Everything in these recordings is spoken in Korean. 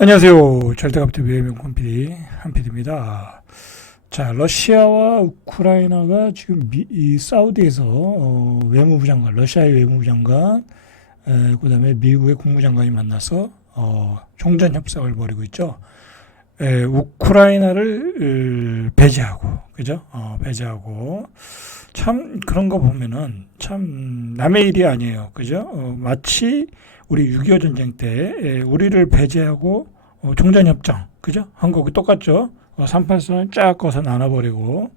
안녕하세요. 절대값TV의 명품 PD 한PD입니다. 자, 러시아와 우크라이나가 지금 이 사우디에서 외무부 장관, 러시아의 외무부 장관, 그다음에 미국의 국무장관이 만나서 종전 협상을 벌이고 있죠. 우크라이나를 배제하고, 그죠? 배제하고 참 그런 거 보면은 참 남의 일이 아니에요, 그죠? 마치 우리 6.25 전쟁 때 우리를 배제하고 종전협정, 그죠? 한국이 똑같죠? 3.8선을 쫙 꺼서 나눠버리고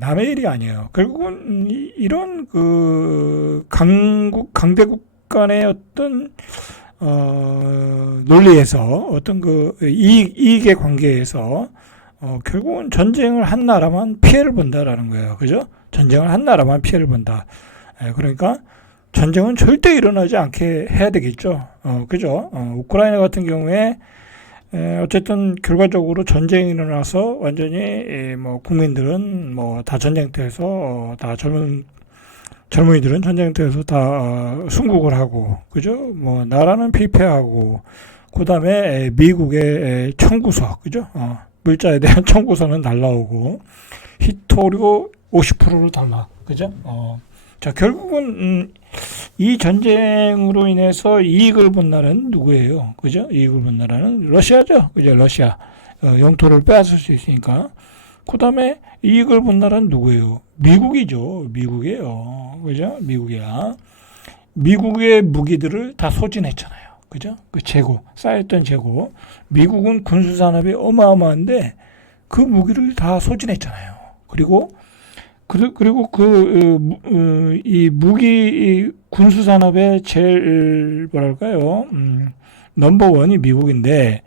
남의 일이 아니에요. 결국은 이런 그 강대국 간의 어떤 논리에서 어떤 그 이익의 관계에서 결국은 전쟁을 한 나라만 피해를 본다라는 거예요. 그죠? 전쟁을 한 나라만 피해를 본다. 그러니까 전쟁은 절대 일어나지 않게 해야 되겠죠. 그죠? 우크라이나 같은 경우에 어쨌든 결과적으로 전쟁이 일어나서 완전히 뭐 국민들은 뭐 다 전쟁터에서 다 젊은이들은 전쟁터에서 다 순국을 하고, 그죠? 뭐 나라는 피폐하고, 그 다음에 미국의 청구서, 그죠? 물자에 대한 청구서는 날라오고, 히토리오 50%로 달라, 그죠? 자, 결국은 이 전쟁으로 인해서 이익을 본 나라는 누구예요? 그죠? 이익을 본 나라는 러시아죠. 그죠? 러시아. 영토를 빼앗을 수 있으니까. 그 다음에 이익을 본 나라는 누구예요? 미국이죠. 미국이에요. 그죠? 미국이야. 미국의 무기들을 다 소진했잖아요. 그죠? 그 재고, 쌓였던 재고. 미국은 군수산업이 어마어마한데 그 무기를 다 소진했잖아요. 그리고 이 무기 군수 산업의 제일 뭐랄까요 넘버원이 미국인데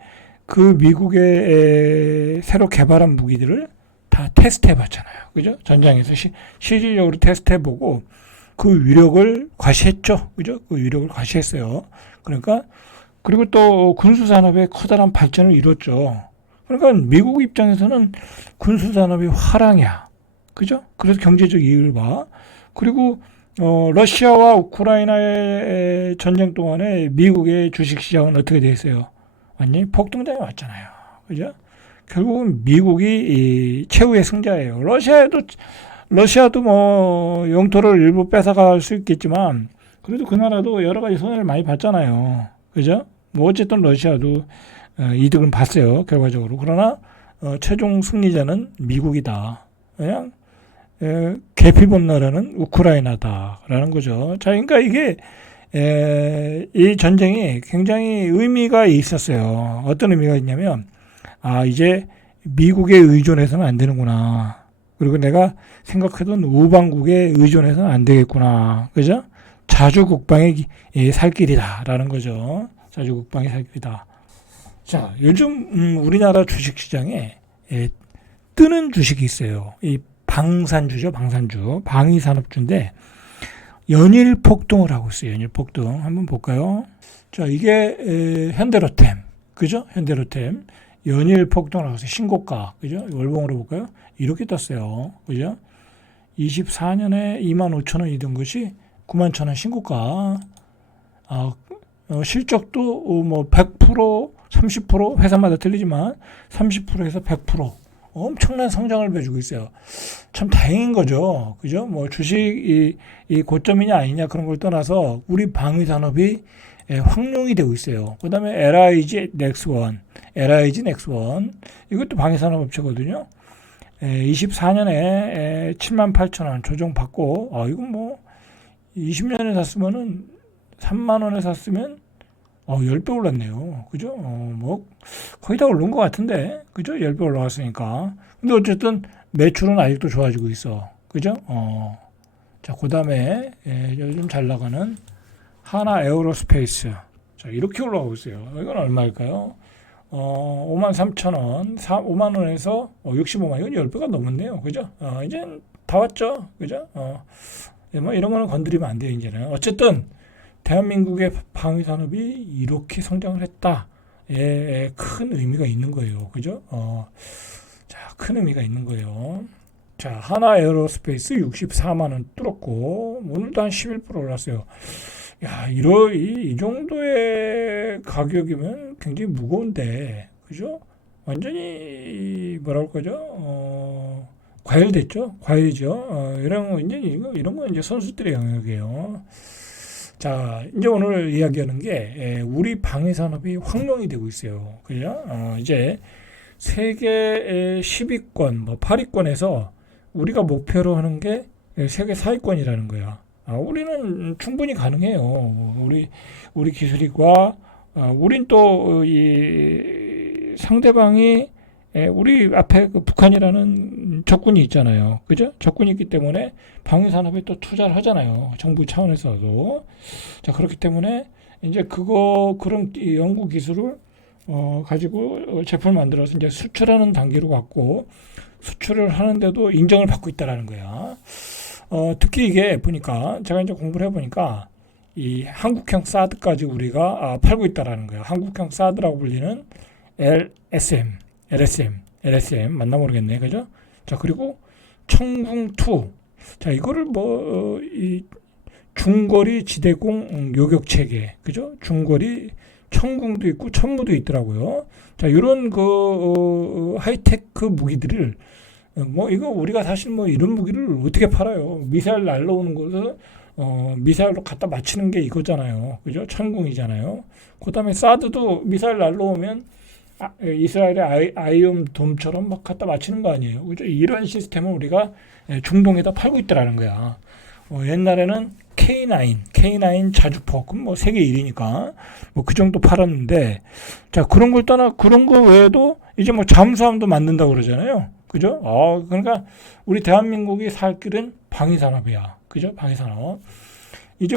그 미국의 새로 개발한 무기들을 다 테스트해봤잖아요, 그죠? 전장에서 실질적으로 테스트해보고 그 위력을 과시했죠, 그죠? 그 위력을 과시했어요. 그러니까 그리고 또 군수 산업의 커다란 발전을 이뤘죠. 그러니까 미국 입장에서는 군수 산업이 화랑이야. 그죠? 그래서 경제적 이익을 봐. 그리고 러시아와 우크라이나의 전쟁 동안에 미국의 주식시장은 어떻게 돼 있어요? 완전히 폭등장에 왔잖아요. 그죠? 결국은 미국이 이 최후의 승자예요. 러시아도 뭐 영토를 일부 뺏어갈 수 있겠지만 그래도 그 나라도 여러 가지 손해를 많이 봤잖아요. 그죠? 뭐 어쨌든 러시아도 이득은 봤어요. 결과적으로. 그러나 최종 승리자는 미국이다. 그냥 개피 본 나라는 우크라이나다라는 거죠. 자, 그러니까 이게 이 전쟁이 굉장히 의미가 있었어요. 어떤 의미가 있냐면, 이제 미국에 의존해서는 안 되는구나. 그리고 내가 생각하던 우방국에 의존해서는 안 되겠구나. 그죠? 자주국방의 살 길이다라는 거죠. 자주국방의 살 길이다. 자, 요즘 우리나라 주식시장에 뜨는 주식이 있어요. 이 방산주죠, 방산주. 방위산업주인데, 연일 폭등을 하고 있어요, 연일 폭등. 한번 볼까요? 자, 이게, 현대로템. 그죠? 현대로템. 연일 폭등을 하고 있어요. 신고가. 그죠? 월봉으로 볼까요? 이렇게 떴어요. 그죠? 24년에 25,000원이던 것이 91,000원 신고가. 실적도 뭐 100%, 30% 회사마다 틀리지만 30%에서 100%. 엄청난 성장을 보여주고 있어요. 참 다행인 거죠. 그죠? 뭐 주식이 고점이냐 아니냐 그런 걸 떠나서 우리 방위 산업이 확룡이 되고 있어요. 그 다음에 LIG 넥스원, 이것도 방위 산업 업체거든요. 24년에 78,000원 조정받고, 이건 뭐 20년에 샀으면은 3만 원에 샀으면 10배 올랐네요. 그죠? 뭐, 거의 다 오른 것 같은데. 그죠? 10배 올라갔으니까. 근데 어쨌든 매출은 아직도 좋아지고 있어. 그죠? 자, 그 다음에, 요즘 잘 나가는 하나 에어로스페이스. 자, 이렇게 올라가고 있어요. 이건 얼마일까요? 53,000원, 5만 원에서 65만 원. 이건 10배가 넘었네요. 그죠? 이제 다 왔죠. 그죠? 뭐 이런 거는 건드리면 안 돼요, 이제는. 어쨌든, 대한민국의 방위 산업이 이렇게 성장을 했다. 큰 의미가 있는 거예요. 그죠? 자, 큰 의미가 있는 거예요. 자, 하나 에어로스페이스 64만 원 뚫었고 오늘도 한 11% 올랐어요. 야, 이 정도의 가격이면 굉장히 무거운데, 그죠? 완전히, 뭐라 그러죠? 과열됐죠? 과열이죠. 이런 거, 이런 건 이제 선수들의 영역이에요. 자, 이제 오늘 이야기하는 게, 우리 방위 산업이 확령이 되고 있어요. 그죠? 이제 세계 10위권, 뭐 8위권에서 우리가 목표로 하는 게 세계 4위권이라는 거야. 우리는 충분히 가능해요. 우리 기술이과, 우린 또, 이, 상대방이, 우리 앞에 그 북한이라는 적군이 있잖아요. 그죠? 적군이 있기 때문에 방위산업에 또 투자를 하잖아요. 정부 차원에서도. 자, 그렇기 때문에 이제 그런 연구 기술을, 가지고 제품을 만들어서 이제 수출하는 단계로 갔고, 수출을 하는데도 인정을 받고 있다라는 거야. 특히 이게 보니까 제가 이제 공부를 해보니까 이 한국형 사드까지 우리가 팔고 있다라는 거예요. 한국형 사드라고 불리는 LSM 맞나 모르겠네, 그죠? 자, 그리고 청궁2. 자, 이거를 이 중거리 지대공 요격 체계, 그죠? 중거리 청궁도 있고 천무도 있더라고요. 자, 이런 하이테크 무기들을 이거 우리가 사실 이런 무기를 어떻게 팔아요? 미사일 날라오는 것을 미사일로 갖다 맞추는 게 이거잖아요. 그죠? 천궁이잖아요. 그 다음에 사드도 미사일 날라오면 이스라엘의 아이언 돔처럼 막 갖다 맞추는 거 아니에요. 그죠? 이런 시스템을 우리가 중동에다 팔고 있더라는 거야. 옛날에는 K9 자주포, 그럼 세계 1위니까 그 정도 팔았는데, 자, 그런 걸 떠나 그런 거 외에도 이제 잠수함도 만든다고 그러잖아요. 그죠? 그러니까 우리 대한민국이 살 길은 방위산업이야. 그죠? 방위산업. 이제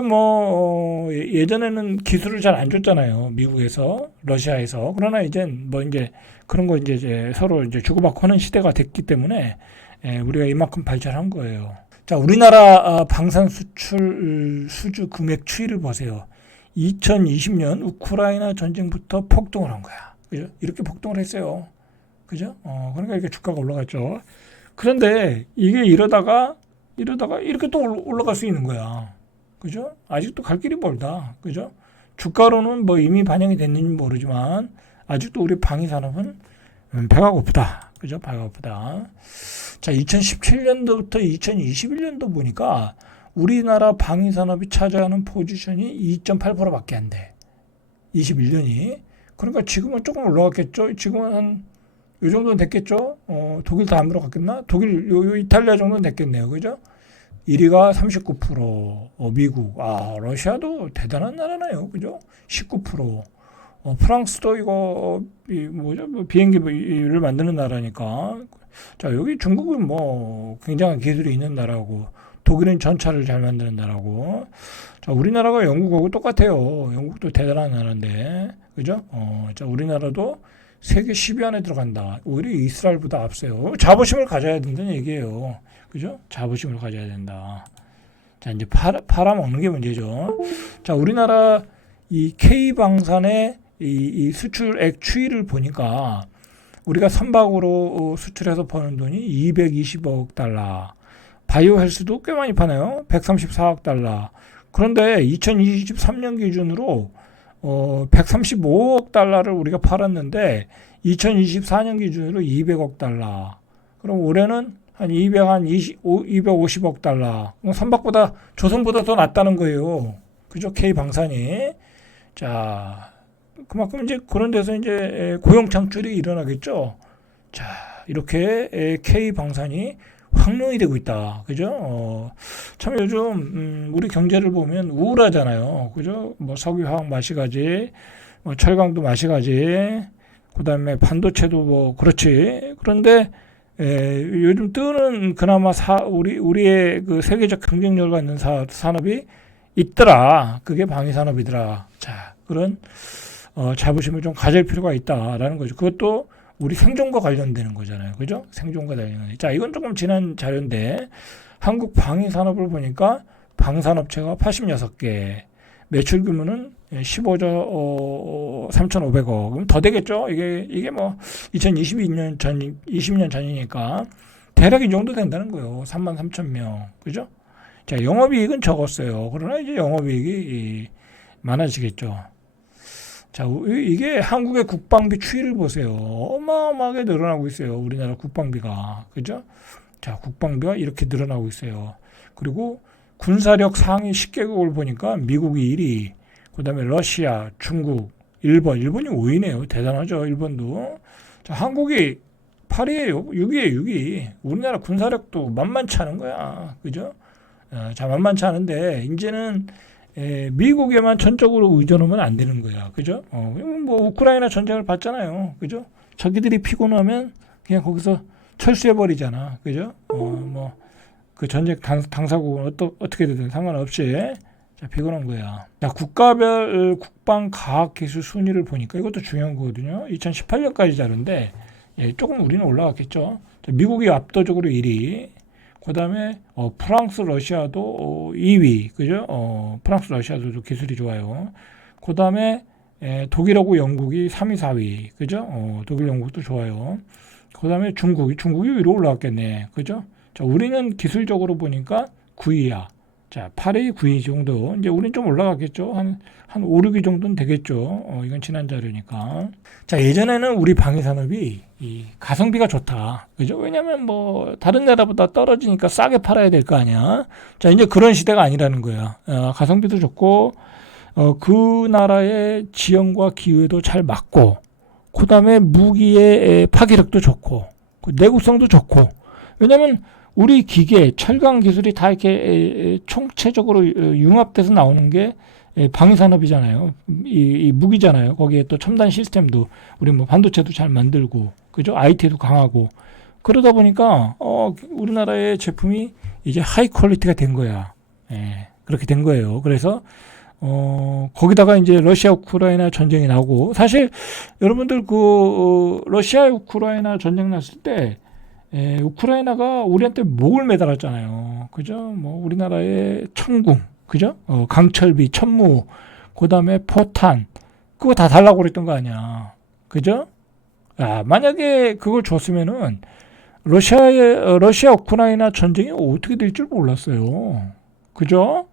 예전에는 기술을 잘 안 줬잖아요. 미국에서, 러시아에서. 그러나 이제 그런 거 이제 서로 이제 주고받고 하는 시대가 됐기 때문에 우리가 이만큼 발전한 거예요. 자, 우리나라 방산 수출 수주 금액 추이를 보세요. 2020년 우크라이나 전쟁부터 폭등을 한 거야. 그죠? 이렇게 폭등을 했어요. 그죠? 그러니까 이렇게 주가가 올라갔죠. 그런데 이게 이러다가 이렇게 또 올라갈 수 있는 거야. 그죠? 아직도 갈 길이 멀다. 그죠? 주가로는 이미 반영이 됐는지 모르지만 아직도 우리 방위산업은 배가 고프다. 그죠? 배가 고프다. 자, 2017년도부터 2021년도 보니까 우리나라 방위산업이 차지하는 포지션이 2.8%밖에 안 돼. 21년이. 그러니까 지금은 조금 올라갔겠죠. 지금은 이 정도는 됐겠죠. 독일 다음으로 갔겠나? 이탈리아 정도는 됐겠네요. 그죠? 1위가 39%, 미국, 러시아도 대단한 나라네요. 그죠? 19%. 프랑스도 이거, 비행기를 만드는 나라니까. 자, 여기 중국은 굉장한 기술이 있는 나라고, 독일은 전차를 잘 만드는 나라고. 자, 우리나라가 영국하고 똑같아요. 영국도 대단한 나라인데. 그죠? 자, 우리나라도 세계 10위 안에 들어간다. 오히려 이스라엘보다 앞서요. 자부심을 가져야 된다는 얘기예요. 그죠? 자부심을 가져야 된다. 자, 이제 팔아먹는 게 문제죠. 자, 우리나라 이 K방산의 이 수출액 추이를 보니까 우리가 선박으로 수출해서 버는 돈이 220억 달러. 바이오 헬스도 꽤 많이 파네요. 134억 달러. 그런데 2023년 기준으로 135억 달러를 우리가 팔았는데 2024년 기준으로 200억 달러. 그럼 올해는 한 250억 달러. 선박보다 조선보다 더 낫다는 거예요. 그죠? K방산이. 자, 그만큼 이제 그런 데서 이제 고용 창출이 일어나겠죠. 자, 이렇게 K방산이 확령이 되고 있다. 그죠? 참 요즘 우리 경제를 보면 우울하잖아요. 그죠? 석유화학 마시가지, 철강도 마시가지, 그다음에 반도체도 그렇지. 그런데 요즘 뜨는 그나마 우리의 그 세계적 경쟁력을 갖는 산업이 있더라. 그게 방위산업이더라. 자, 그런 자부심을 좀 가질 필요가 있다라는 거죠. 그것도 우리 생존과 관련되는 거잖아요. 그죠? 생존과 관련된. 자, 이건 조금 지난 자료인데 한국 방위산업을 보니까 방산업체가 86개, 매출 규모는 15조 3,500억. 그럼 더 되겠죠? 이게 2022년 20년 전이니까 대략 이 정도 된다는 거예요. 33,000명. 그죠? 자, 영업이익은 적었어요. 그러나 이제 영업이익이 많아지겠죠. 자, 이게 한국의 국방비 추이를 보세요. 어마어마하게 늘어나고 있어요. 우리나라 국방비가. 그죠? 자, 국방비가 이렇게 늘어나고 있어요. 그리고 군사력 상위 10개국을 보니까 미국이 1위, 그 다음에 러시아, 중국, 일본이 5위네요. 대단하죠. 일본도. 자, 한국이 8위에요. 6위에요. 6위. 우리나라 군사력도 만만치 않은 거야. 그죠? 자, 만만치 않은데 이제는 미국에만 전적으로 의존하면 안 되는 거야. 그죠? 뭐 우크라이나 전쟁을 봤잖아요. 그죠? 저기들이 피곤하면 그냥 거기서 철수해 버리잖아. 그죠? 뭐 그 전쟁 당사국은 어떻게 되든 상관없이 자, 피곤한 거야. 자, 국가별 국방 과학 기술 순위를 보니까 이것도 중요한 거거든요. 2018년까지 자료인데 조금 우리는 올라갔겠죠. 자, 미국이 압도적으로 1위. 그다음에 프랑스, 러시아도 2위. 그죠? 프랑스, 러시아도 기술이 좋아요. 그다음에 독일하고 영국이 3위, 4위. 그죠? 독일, 영국도 좋아요. 그다음에 중국이 위로 올라왔겠네. 그죠? 자, 우리는 기술적으로 보니까 9위야. 자, 8위, 9위 정도. 이제 우리는 좀 올라갔겠죠. 한 5, 6위 정도는 되겠죠. 이건 지난 자료니까. 자, 예전에는 우리 방위산업이 이 가성비가 좋다. 그죠? 왜냐면 뭐 다른 나라보다 떨어지니까 싸게 팔아야 될 거 아니야. 자, 이제 그런 시대가 아니라는 거야. 가성비도 좋고 그 나라의 지형과 기후에도 잘 맞고 그다음에 무기의 파괴력도 좋고 내구성도 좋고. 왜냐면 우리 기계, 철강 기술이 다 이렇게 총체적으로 융합돼서 나오는 게 방위산업이잖아요. 이 무기잖아요. 거기에 또 첨단 시스템도 우리 뭐 반도체도 잘 만들고, 그죠? IT도 강하고. 그러다 보니까 우리나라의 제품이 이제 하이 퀄리티가 된 거야. 그렇게 된 거예요. 그래서 거기다가 이제 러시아 우크라이나 전쟁이 나고 사실 여러분들 그 러시아 우크라이나 전쟁 났을 때 우크라이나가 우리한테 목을 매달았잖아요. 그죠? 뭐 우리나라의 천궁, 그죠? 강철비, 천무, 그다음에 포탄, 그거 다 달라고 그랬던 거 아니야. 그죠? 만약에 그걸 줬으면은 러시아 우크라이나 전쟁이 어떻게 될 줄 몰랐어요. 그죠?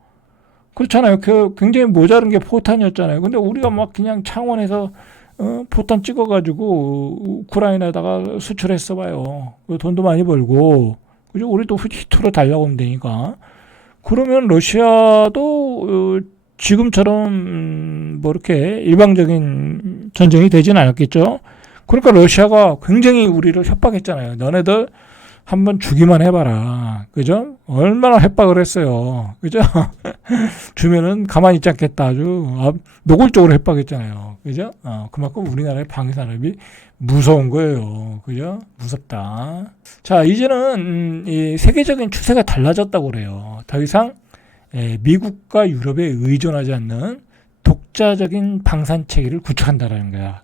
그렇잖아요. 그 굉장히 모자른 게 포탄이었잖아요. 근데 우리가 막 그냥 창원에서 포탄 찍어가지고 우크라이나에다가 수출했어 봐요. 돈도 많이 벌고, 그죠? 우리도 히트로 달라오면 되니까. 그러면 러시아도 지금처럼 뭐 이렇게 일방적인 전쟁이 되진 않았겠죠. 그러니까 러시아가 굉장히 우리를 협박했잖아요. 너네들 한번 주기만 해봐라. 그죠? 얼마나 협박을 했어요. 그죠? 주면은 가만히 있지 않겠다. 아주 노골적으로 협박했잖아요. 그죠? 그만큼 우리나라의 방위산업이 무서운 거예요. 그죠? 무섭다. 자, 이제는 이 세계적인 추세가 달라졌다고 그래요. 더 이상 미국과 유럽에 의존하지 않는 독자적인 방산 체계를 구축한다라는 거야.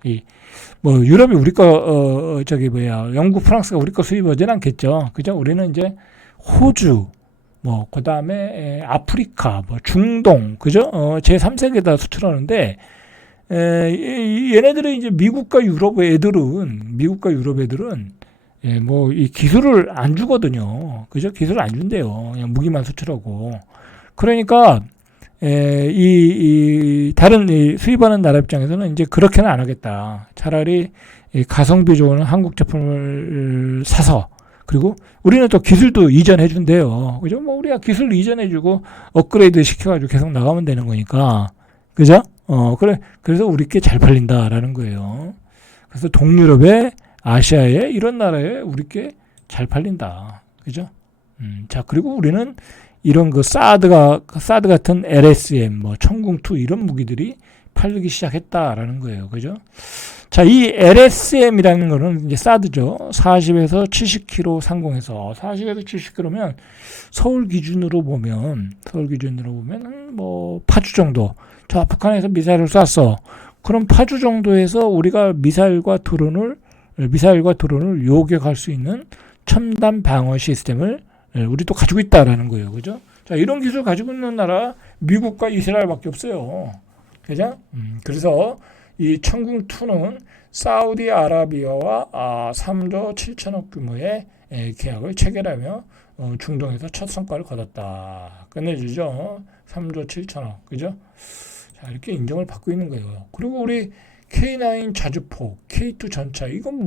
뭐 유럽이 우리 거 영국, 프랑스가 우리 거 수입하지는 않겠죠. 그죠? 우리는 이제 호주, 뭐 그다음에 아프리카, 뭐 중동, 그죠? 제3세계에다 수출하는데 얘네들은 이제 미국과 유럽 애들은 뭐 이 기술을 안 주거든요. 그죠? 기술을 안 준대요. 그냥 무기만 수출하고. 그러니까 다른 수입하는 나라 입장에서는 이제 그렇게는 안 하겠다. 차라리 가성비 좋은 한국 제품을 사서, 그리고 우리는 또 기술도 이전해 준대요. 그죠? 뭐 우리가 기술 이전해 주고 업그레이드 시켜가지고 계속 나가면 되는 거니까. 그죠? 그래서 우리께 잘 팔린다라는 거예요. 그래서 동유럽에, 아시아에, 이런 나라에 우리께 잘 팔린다. 그죠? 자, 그리고 우리는 이런 사드 같은 LSM, 뭐 천궁2 이런 무기들이 팔리기 시작했다라는 거예요. 그죠? 자, 이 LSM이라는 거는 이제 사드죠. 40에서 70km 상공에서 40에서 70km면 서울 기준으로 보면 뭐 파주 정도. 자, 북한에서 미사일을 쐈어. 그럼 파주 정도에서 우리가 미사일과 드론을 요격할 수 있는 첨단 방어 시스템을 우리도 가지고 있다라는 거예요. 그죠? 자, 이런 기술 가지고 있는 나라 미국과 이스라엘밖에 없어요. 그죠? 그래서 이 천궁2는 사우디아라비아와 3조 7천억 규모의 계약을 체결하며 중동에서 첫 성과를 거뒀다. 끝내주죠. 3조 7천억. 그죠? 자, 이렇게 인정을 받고 있는 거예요. 그리고 우리 K9 자주포, K2 전차, 이건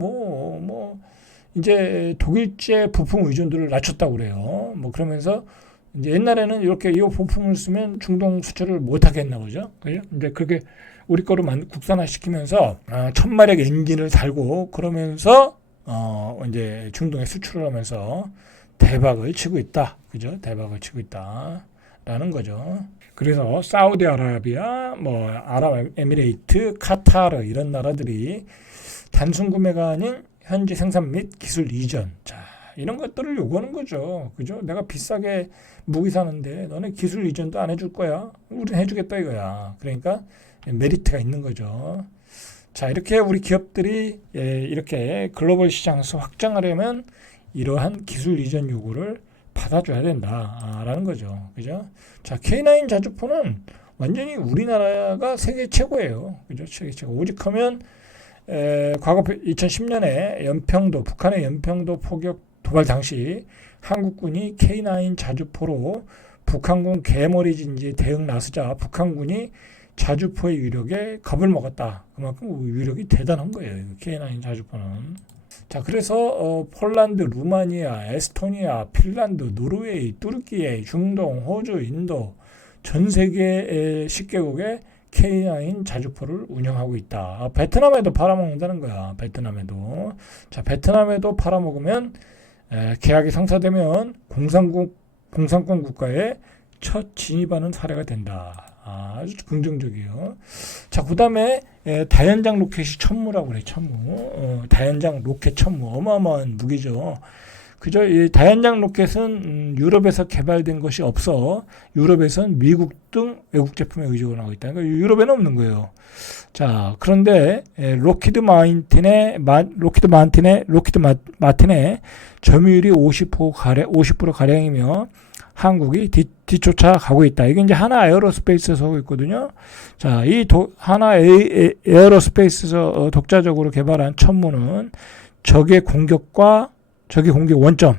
이제 독일제 부품 의존도를 낮췄다고 그래요. 그러면서 이제 옛날에는 이렇게 이 부품을 쓰면 중동 수출을 못 하겠나 보죠. 그죠? 이제 그렇게 우리 거로 국산화 시키면서 천마력 엔진을 달고 그러면서 이제 중동에 수출을 하면서 대박을 치고 있다. 그죠? 대박을 치고 있다라는 거죠. 그래서 사우디아라비아, 아랍에미레이트, 카타르 이런 나라들이 단순 구매가 아닌 현지 생산 및 기술 이전, 자, 이런 것들을 요구하는 거죠. 그죠? 내가 비싸게 무기 사는데 너네 기술 이전도 안 해줄 거야. 우린 해주겠다 이거야. 그러니까 메리트가 있는 거죠. 자, 이렇게 우리 기업들이 이렇게 글로벌 시장에서 확장하려면 이러한 기술 이전 요구를 받아줘야 된다라는 거죠. 그죠? 자, K9 자주포는 완전히 우리나라가 세계 최고예요. 그죠? 세계 최고. 오직하면 과거 2010년에 북한의 연평도 포격 도발 당시 한국군이 K9 자주포로 북한군 개머리진지에 대응 나서자 북한군이 자주포의 위력에 겁을 먹었다. 그만큼 위력이 대단한 거예요. K9 자주포는. 자, 그래서 폴란드, 루마니아, 에스토니아, 핀란드, 노르웨이, 뚜르키예, 중동, 호주, 인도 전 세계 10개국에 K9 자주포를 운영하고 있다. 베트남에도 팔아먹는다는 거야. 베트남에도. 자, 베트남에도 팔아먹으면 계약이 성사되면 공산권 국가에 첫 진입하는 사례가 된다. 아주 긍정적이에요. 자, 그 다음에 다연장 로켓이 천무라고 그래. 천무. 다연장 로켓 천무. 어마어마한 무기죠. 그죠? 이 다연장 로켓은 유럽에서 개발된 것이 없어. 유럽에서는 미국 등 외국 제품에 의존하고 있다. 그러니까 유럽에는 없는 거예요. 자, 그런데 로키드 마틴의 점유율이 50% 가량이며 한국이 뒤쫓아 가고 있다. 이게 이제 하나 에어로스페이스에서 하고 있거든요. 자, 이 하나 에어로스페이스에서 독자적으로 개발한 천무는 적의 공격 원점,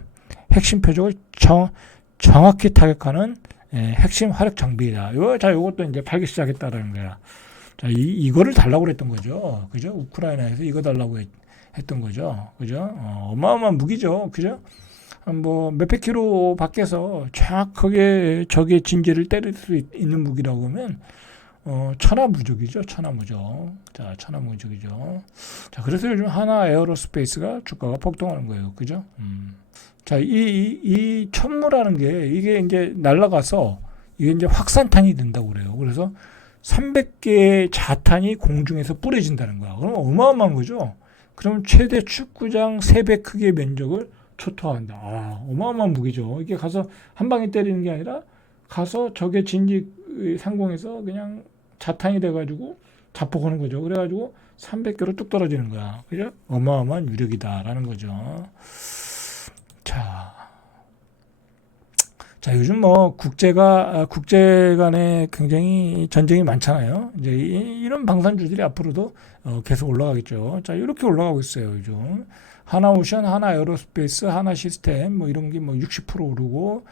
핵심 표적을 정확히 타격하는 핵심 화력 장비이다. 요것도 이제 팔기 시작했다라는 거야. 자, 이거를 달라고 그랬던 거죠. 그죠? 우크라이나에서 이거 달라고 했던 거죠. 그죠? 어마어마한 무기죠. 그죠? 몇백 킬로 밖에서 정확하게 적의 진지를 때릴 수 있는 무기라고 하면, 천하무적이죠. 천하무적. 자, 천하무적이죠. 자, 그래서 요즘 하나 에어로스페이스가 주가가 폭등하는 거예요. 그죠? 자, 이 천무라는 게 이게 이제 날아가서 이게 이제 확산탄이 된다고 그래요. 그래서 300개의 자탄이 공중에서 뿌려진다는 거야. 그럼 어마어마한 거죠. 그럼 최대 축구장 3배 크기의 면적을 초토화한다. 어마어마한 무기죠. 이게 가서 한 방에 때리는 게 아니라 가서 적의 진지 상공에서 그냥 자탄이 돼가지고 자폭하는 거죠. 그래가지고 300개로 뚝 떨어지는 거야. 그죠? 어마어마한 위력이다라는 거죠. 자, 요즘 국제 간에 굉장히 전쟁이 많잖아요. 이제 이런 방산주들이 앞으로도 계속 올라가겠죠. 자, 이렇게 올라가고 있어요, 요즘. 하나오션, 하나에어로스페이스, 하나시스템, 이런 게 60% 오르고,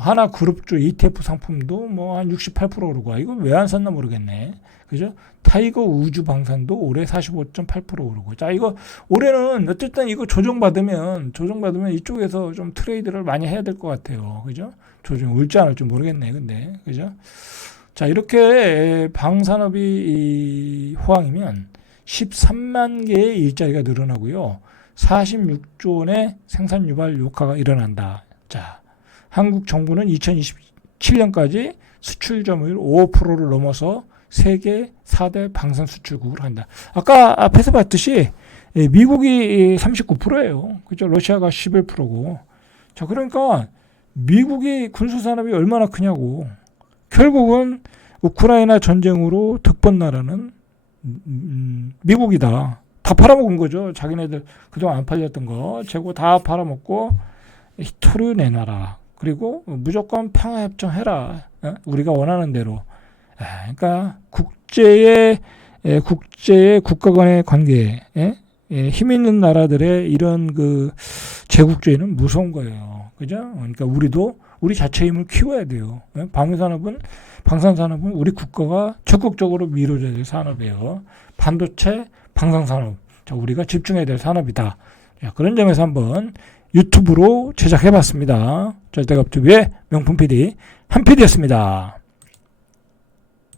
하나그룹주 ETF 상품도 한 68% 오르고, 이거 왜 안 샀나 모르겠네. 그죠? 타이거 우주방산도 올해 45.8% 오르고. 자, 이거 올해는 어쨌든 이거 조정받으면 이쪽에서 좀 트레이드를 많이 해야 될 것 같아요. 그죠? 조정 올지 안 올지 모르겠네. 근데. 그죠? 자, 이렇게 방산업이 호황이면 13만 개의 일자리가 늘어나고요. 46조 원의 생산 유발 효과가 일어난다. 자, 한국 정부는 2027년까지 수출 점유율 5%를 넘어서 세계 4대 방산 수출국으로 한다. 아까 앞에서 봤듯이 미국이 39%예요. 그죠? 러시아가 11%고. 자, 그러니까 미국이 군수 산업이 얼마나 크냐고. 결국은 우크라이나 전쟁으로 득번 나라는 미국이다. 다 팔아먹은 거죠. 자기네들 그동안 안 팔렸던 거 재고 다 팔아먹고 히토류 내놔라. 그리고 무조건 평화협정해라. 우리가 원하는 대로. 그러니까 국제의 국가 간의 관계에 힘 있는 나라들의 이런 그 제국주의는 무서운 거예요. 그죠? 그러니까 우리도 우리 자체 힘을 키워야 돼요. 예? 방산산업은 우리 국가가 적극적으로 밀어줘야 될 산업이에요. 반도체, 방산산업. 자, 우리가 집중해야 될 산업이다. 자, 그런 점에서 한번 유튜브로 제작해봤습니다. 절대갑주비의 명품 PD, 한 PD였습니다.